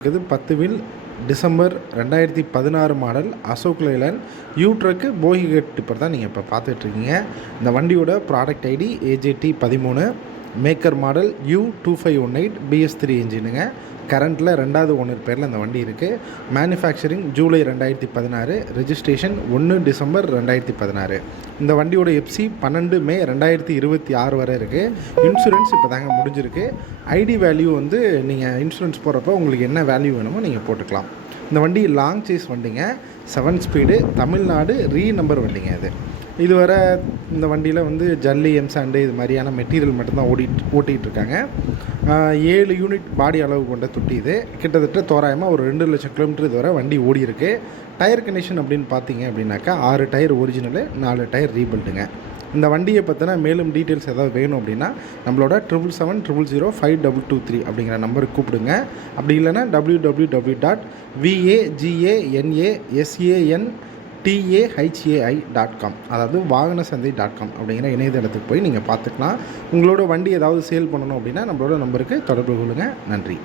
இது பத்து will December ரெண்டாயிரத்தி பதினாறு model Ashok Leyland U truck போகிகட் tipper தான் நீங்கள் இப்போ பார்த்துட்ருக்கீங்க இந்த வண்டியோட ப்ராடக்ட் ஐடி ஏஜேடி பதிமூணு. Maker model U two five one eight BS three இன்ஜினுங்க கரண்ட்டில் ரெண்டாவது ஓனர் பேரில் இந்த வண்டி இருக்குது மேனுஃபேக்சரிங் ஜூலை ரெண்டாயிரத்தி பதினாறு ரெஜிஸ்ட்ரேஷன் ஒன்று டிசம்பர் ரெண்டாயிரத்தி பதினாறு. இந்த வண்டியோட எஃப்சி பன்னெண்டு மே ரெண்டாயிரத்தி இருபத்தி ஆறு வரை இருக்குது இன்சூரன்ஸ் இப்போ தாங்க முடிஞ்சிருக்கு ஐடி வேல்யூ வந்து நீங்கள் இன்சூரன்ஸ் போடுறப்ப உங்களுக்கு என்ன வேல்யூ வேணுமோ நீங்கள் போட்டுக்கலாம். இந்த வண்டி லாங் சேஸ் வண்டிங்க. Seven speed Tamil Nadu re number வண்டிங்க அது இதுவரை இந்த வண்டியில் வந்து ஜல்லி எம்சாண்டு இது மாதிரியான மெட்டீரியல் மட்டும்தான் ஓடிட்டு ஓட்டிகிட்டு இருக்காங்க ஏழு யூனிட் பாடி அளவு கொண்ட தொட்டி இது. கிட்டத்தட்ட தோராயமாக ஒரு ரெண்டு லட்சம் கிலோமீட்டர் இதுவரை வண்டி ஓடி இருக்கு டயர் கண்டிஷன் அப்படின்னு பார்த்தீங்க அப்படின்னாக்கா ஆறு டயர் ஒரிஜினலு நாலு டயர் ரீபில்ட்டுங்க இந்த வண்டியை பற்றின மேலும் டீட்டெயில்ஸ் ஏதாவது வேணும் அப்படின்னா நம்மளோட triple seven triple zero five double two three அப்படிங்கிற நம்பருக்கு கூப்பிடுங்க. அப்படி இல்லைன்னா W W W dot V A G A N A S A N D A H A I dot com அதாவது வாகன சந்தை டாட் காம் அப்படிங்கிற இணையதளத்துக்கு போய் நீங்கள் பார்த்துக்கலாம். உங்களோட வண்டி ஏதாவது சேல் பண்ணணும் அப்படின்னா நம்மளோட நம்பருக்கு தொடர்பு கொள்ளுங்கள் நன்றி.